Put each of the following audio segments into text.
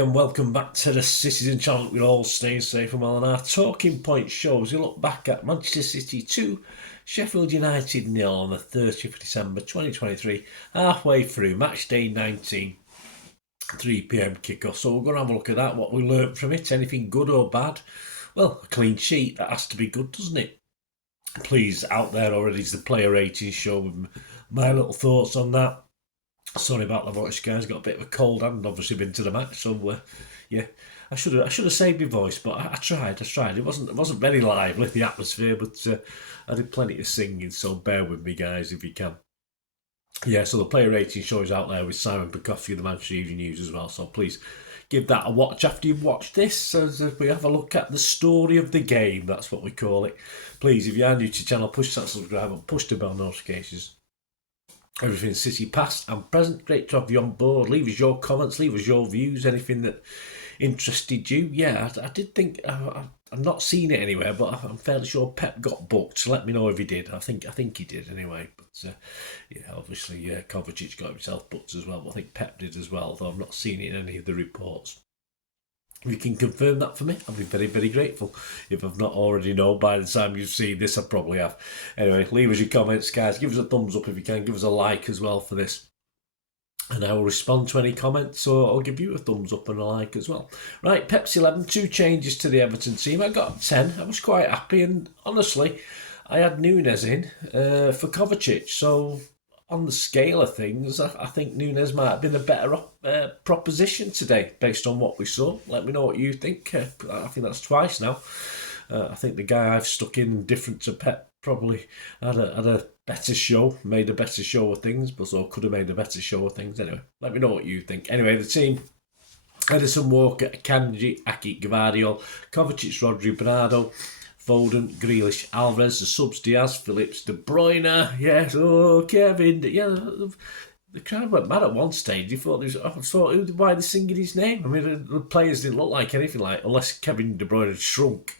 and welcome back to the Citizen channel. We're all staying safe and well, and our talking point shows we look back at Manchester City 2, Sheffield United 0 on the 30th of December 2023, halfway through match day 19, 3 p.m. kickoff. So we're going to have a look at that, what we learnt from it, anything good or bad. Well, a clean sheet, that has to be good, doesn't it? Please, out there already is the player rating show with my little thoughts on that. Sorry about the voice, guys. Got a bit of a cold and obviously been to the match, so yeah, I should have saved my voice, but I tried. It wasn't very lively, the atmosphere, but I did plenty of singing, so bear with me, guys, if you can. Yeah, so the player rating show is out there with Simon Prokofiev of the Manchester Evening News as well, so please give that a watch after you've watched this, as we have a look at the story of the game. That's what we call it. Please, if you are new to the channel, push that subscribe and push the bell notifications. Everything City past and present, great to have you on board. Leave us your comments, leave us your views, anything that interested you. Yeah, I did think, I've not seen it anywhere, but I'm fairly sure Pep got booked, so let me know if he did. I think he did anyway, but yeah, obviously Kovacic got himself booked as well, but I think Pep did as well, though I've not seen it in any of the reports. If you can confirm that for me, I'll be very, very grateful. If I've not already known by the time you've seen this, I probably have. Anyway, leave us your comments, guys. Give us a thumbs up if you can. Give us a like as well for this. And I will respond to any comments, or I'll give you a thumbs up and a like as well. Right, Pep's 11, 2 changes to the Everton team. I got 10. I was quite happy, and honestly, I had Núñez in for Kovacic, so on the scale of things, I think Núñez might have been a better proposition today, based on what we saw. Let me know what you think. I think that's twice now. I think the guy I've stuck in, different to Pep, probably had a better show, made a better show of things, but so could have made a better show of things. Anyway, let me know what you think. Anyway, the team: Edison, Walker, Akanji, Aki, Gvardiol, Kovacic, Rodri, Bernardo, Foden, Grealish, Alvarez, the subs: Diaz, Phillips, De Bruyne, yes, Kevin, yeah. The crowd went mad at one stage. They thought, why are they singing his name? I mean, the players didn't look like anything like, unless Kevin De Bruyne had shrunk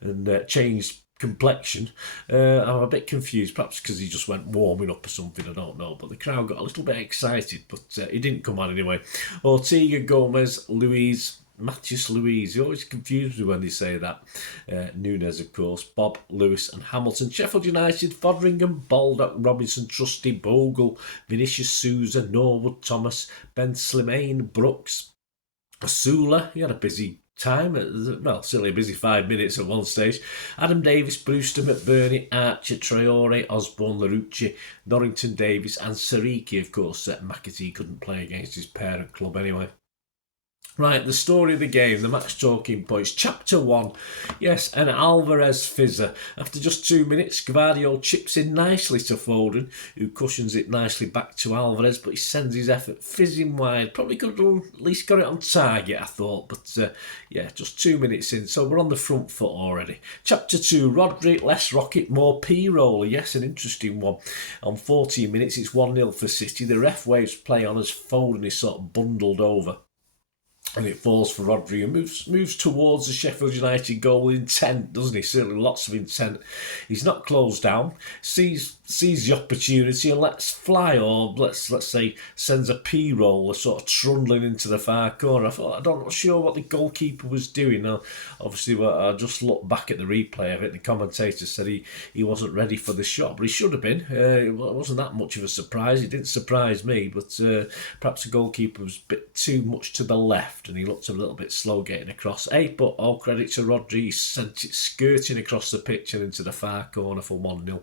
and changed complexion. I'm a bit confused, perhaps because he just went warming up or something, I don't know, but the crowd got a little bit excited, but he didn't come on anyway. Ortega, Gomez, Luiz, Matheus Luiz, you always confuse me when they say that. Núñez, of course, Bob, Lewis and Hamilton. Sheffield United: Foderingham, Baldock, Robinson, Trusty, Bogle, Vinicius Souza, Norwood, Thomas, Ben Slimane, Brooks, Asula. He had a busy time, well, certainly a busy 5 minutes at one stage. Adam Davis, Brewster, McBurney, Archer, Traore, Osborne, Larouci, Norrington, Davis and Sariki, of course. McAtee couldn't play against his parent club anyway. Right, the story of the game, the match talking points. Chapter 1, yes, an Alvarez fizzer. After just 2 minutes, Gvardiol chips in nicely to Foden, who cushions it nicely back to Alvarez, but he sends his effort fizzing wide. Probably could have at least got it on target, I thought, but yeah, just 2 minutes in, so we're on the front foot already. Chapter 2, Rodri, less rocket, more P-roller. Yes, an interesting one. On 14 minutes, it's 1-0 for City. The ref waves play on as Foden is sort of bundled over, and it falls for Rodri and moves towards the Sheffield United goal with intent, doesn't he? Certainly lots of intent. He's not closed down, sees the opportunity and lets fly, or let's say sends a P-roller sort of trundling into the far corner. I'm not sure what the goalkeeper was doing. Now, obviously, I just looked back at the replay of it. The commentator said he wasn't ready for the shot, but he should have been. It wasn't that much of a surprise. It didn't surprise me, but perhaps the goalkeeper was a bit too much to the left, and he looked a little bit slow getting across. But all credit to Rodri, he sent it skirting across the pitch and into the far corner for 1-0.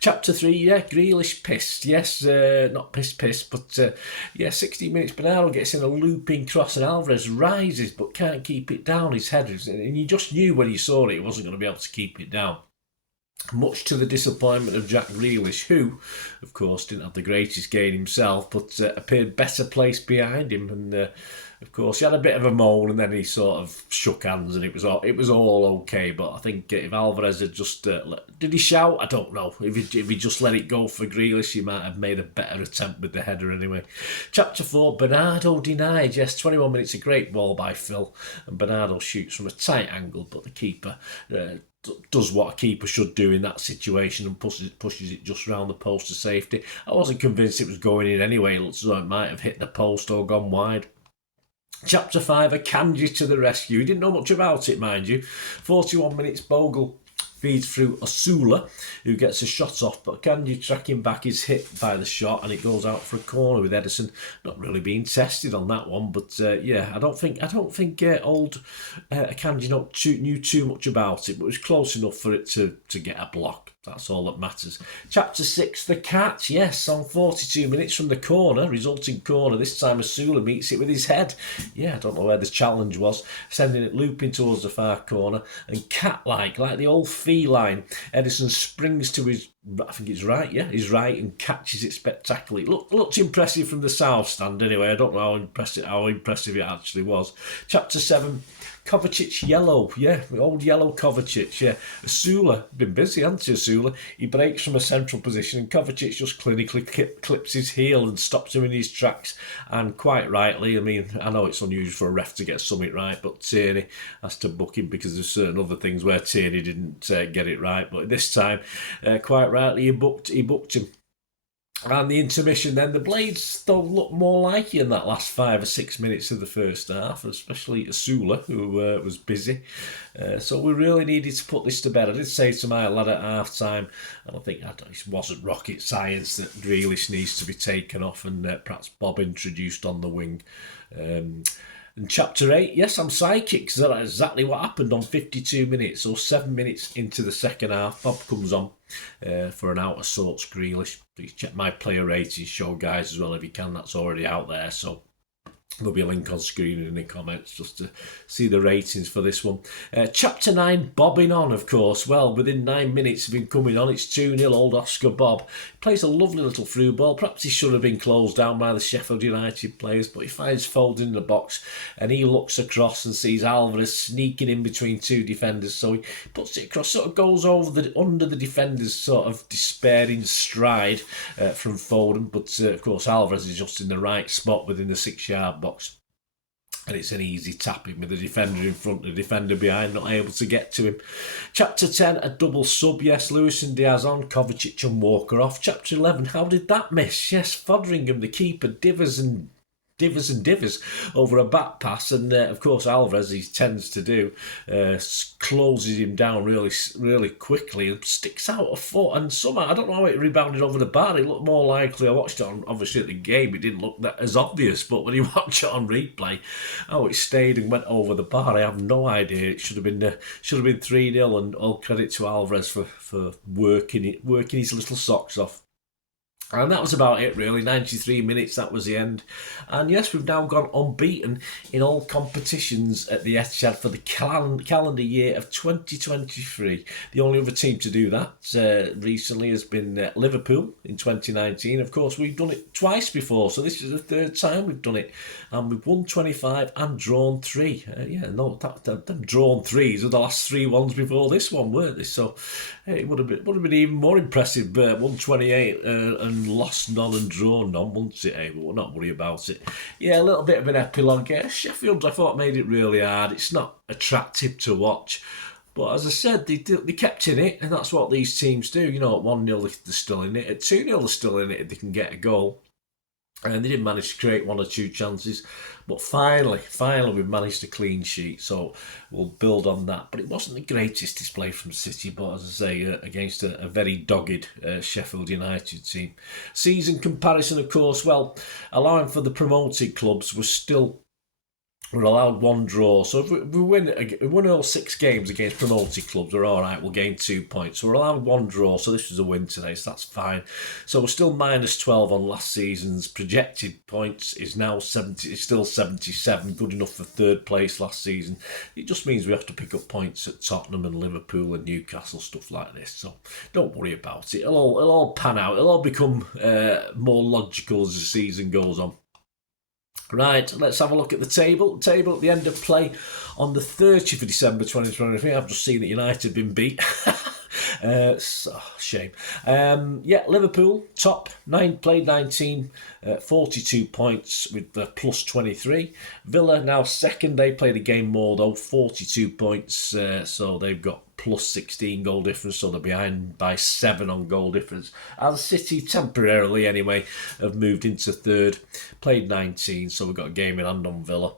Chapter 3, yeah, Grealish pissed. Yes, not pissed, but yeah, 16 minutes, Bernardo gets in a looping cross and Alvarez rises but can't keep it down, his header, and you just knew when you saw it he wasn't going to be able to keep it down. Much to the disappointment of Jack Grealish, who, of course, didn't have the greatest game himself, but appeared better placed behind him. And of course, he had a bit of a moan, and then he sort of shook hands, and it was all okay. But I think if Alvarez had just did he shout? I don't know. If he just let it go for Grealish, he might have made a better attempt with the header anyway. Chapter 4, Bernardo denied. Yes, 21 minutes, a great ball by Phil, and Bernardo shoots from a tight angle, but the keeper does what a keeper should do in that situation and pushes it just round the post to safety. I wasn't convinced it was going in anyway. It looks as though it might have hit the post or gone wide. Chapter 5, Akanji to the rescue. He didn't know much about it, mind you. 41 minutes, Bogle feeds through Osula, who gets a shot off, but Akanji tracking back is hit by the shot and it goes out for a corner with Edison not really being tested on that one. But yeah, I don't think old Akanji knew too much about it, but it was close enough for it to get a block. That's all that matters. Chapter 6, the catch. Yes, on 42 minutes from the corner, resulting corner. This time Osula meets it with his head. Yeah, I don't know where the challenge was. Sending it looping towards the far corner. And cat-like, like the old feline, Edison springs to his, I think it's right, yeah, his right, and catches it spectacularly. It looked impressive from the south stand anyway. I don't know how impressive it actually was. Chapter 7, Kovacic yellow, yeah, old yellow Kovacic, yeah. Osula, been busy, hasn't he, Osula? He breaks from a central position and Kovacic just clinically clips his heel and stops him in his tracks. And quite rightly, I mean, I know it's unusual for a ref to get something right, but Tierney has to book him because there's certain other things where Tierney didn't get it right. But this time, quite rightly, he booked him. And the intermission then, the Blades though look more likey in that last 5 or 6 minutes of the first half, especially Osula, who was busy. So we really needed to put this to bed. I did say to my lad at half time, and I think it wasn't rocket science that Grealish needs to be taken off and perhaps Bob introduced on the wing. And chapter 8, yes, I'm psychic, because that's exactly what happened on 52 minutes, or 7 minutes into the second half. Bob comes on for an out of sorts Grealish. Please check my player ratings show, guys, as well if you can. That's already out there, so there'll be a link on screen in the comments just to see the ratings for this one. Chapter 9, bobbing on, of course. Well, within 9 minutes of him coming on, it's 2-0, old Oscar Bob. Plays a lovely little through ball. Perhaps he should have been closed down by the Sheffield United players, but he finds Foden in the box and he looks across and sees Alvarez sneaking in between two defenders. So he puts it across, sort of goes over under the defenders, sort of despairing stride from Foden. But of course, Alvarez is just in the right spot within the 6-yard box. And it's an easy tapping with the defender in front, the defender behind, not able to get to him. Chapter 10, a double sub. Yes, Lewis and Diaz on, Kovacic and Walker off. Chapter 11, how did that miss? Yes, Foderingham, the keeper, divers over a back pass, and of course Alvarez, he tends to do, closes him down really quickly and sticks out a foot, and somehow I don't know how it rebounded over the bar. It looked more likely. I watched it on, obviously at the game, it didn't look that as obvious, but when you watch it on replay, it stayed and went over the bar. I have no idea. It should have been 3-0, and all credit to Alvarez for working his little socks off. And that was about it, really. 93 minutes, that was the end. And yes, we've now gone unbeaten in all competitions at the Etihad for the calendar year of 2023. The only other team to do that recently has been Liverpool in 2019. Of course, we've done it twice before, so this is the third time we've done it. And we've won 25 and drawn 3. Them drawn 3s are the last 3 ones before this one, weren't they? So it would have been even more impressive. Won 28 and lost none and drawn none, wouldn't it? But we'll not worry about it. Yeah, a little bit of an epilogue. Sheffield, I thought, made it really hard. It's not attractive to watch. But as I said, they kept in it, and that's what these teams do. At 1-0, they're still in it. At 2-0, they're still in it if they can get a goal. And they didn't manage to create 1 or 2 chances. But finally, we've managed a clean sheet. So we'll build on that. But it wasn't the greatest display from City. But as I say, against a very dogged Sheffield United team. Season comparison, of course, well, allowing for the promoted clubs was still... We're allowed 1 draw. So if we win all 6 games against promoted clubs, we're all right. We'll gain 2 points. So we're allowed 1 draw. So this was a win today. So that's fine. So we're still minus 12 on last season's projected points. Is now 70. It's still 77. Good enough for 3rd place last season. It just means we have to pick up points at Tottenham and Liverpool and Newcastle, stuff like this. So don't worry about it. It'll all pan out. It'll all become more logical as the season goes on. Right, let's have a look at the table. Table at the end of play on the 30th of December 2023. I've just seen that United have been beat. Shame. Liverpool, top, played 19, 42 points with the plus 23. Villa now second. They played a game more though, 42 points. So they've got plus 16 goal difference, so they're behind by 7 on goal difference. And City, temporarily anyway, have moved into 3rd, played 19, so we've got a game in hand on Villa.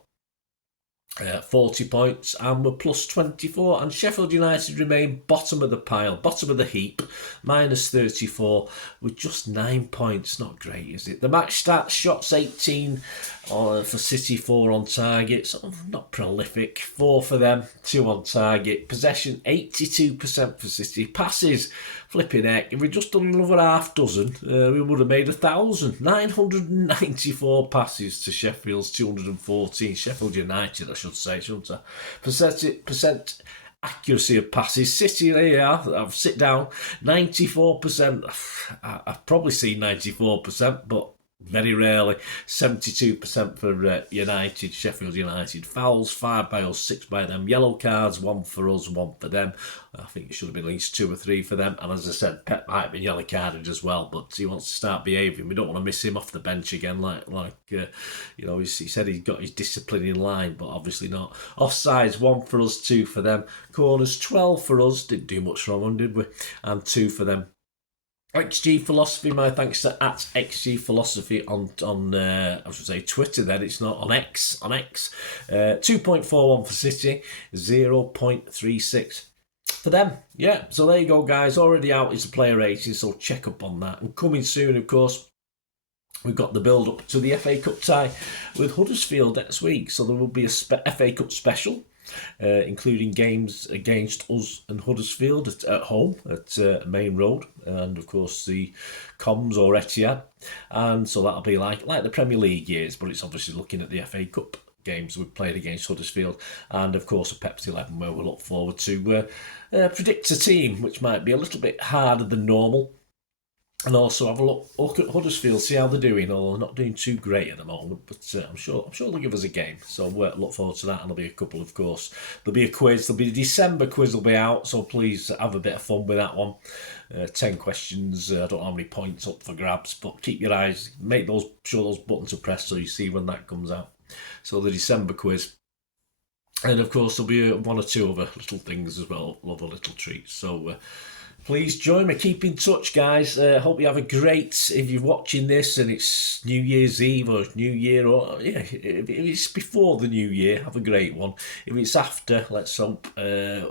40 points, and we're plus 24. And Sheffield United remain bottom of the pile, bottom of the heap, minus 34, with just 9 points. Not great, is it? The match stats: shots 18 for City, 4 on target. Sort of not prolific. 4 for them, 2 on target. Possession 82% for City. Passes, flipping heck, if we'd just done another half dozen, we would have made 1,000. 994 passes to Sheffield's 214. Sheffield United, I should say, shouldn't I? Percent accuracy of passes. City, there you are. I've sit down. 94%. I've probably seen 94%, but very rarely. 72% for United, Sheffield United. Fouls, 5 by us, 6 by them. Yellow cards, 1 for us, 1 for them. I think it should have been at least 2 or 3 for them. And as I said, Pep might have been yellow carded as well, but he wants to start behaving. We don't want to miss him off the bench again, he said he's got his discipline in line, but obviously not. Offsides, 1 for us, 2 for them. Corners, 12 for us. Didn't do much wrong, did we? And 2 for them. XG Philosophy, my thanks to at XG Philosophy on I should say Twitter. Then it's not on X. 2.41 for City, 0.36 for them. Yeah, so there you go, guys. Already out is the player rating, so check up on that. And coming soon, of course, we've got the build up to the FA Cup tie with Huddersfield next week. So there will be a FA Cup special, including games against us and Huddersfield at home at Main Road, and of course the Coms or Etihad, and so that'll be like the Premier League years, but it's obviously looking at the FA Cup games we've played against Huddersfield, and of course a Pepsi 11 where we'll look forward to predict a team, which might be a little bit harder than normal. And also have a look at Huddersfield, see how they're doing. Or they're not doing too great at the moment, but I'm sure they'll give us a game. So look forward to that. And there'll be a couple, of course. There'll be a quiz. There'll be a December quiz. Will be out. So please have a bit of fun with that one. 10 questions. I don't know how many points up for grabs, but keep your eyes. Sure those buttons are pressed so you see when that comes out. So the December quiz. And of course there'll be 1 or 2 other little things as well, other little treats. So please join me. Keep in touch, guys. Hope you have a great, if you're watching this and it's New Year's Eve or New Year, or if it's before the New Year, have a great one. If it's after, let's hope. I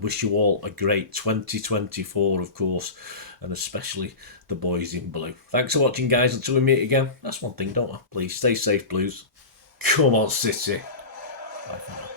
wish you all a great 2024, of course, and especially the boys in blue. Thanks for watching, guys. Until we meet again, that's one thing, don't I? Please stay safe, Blues. Come on, City. Bye for now.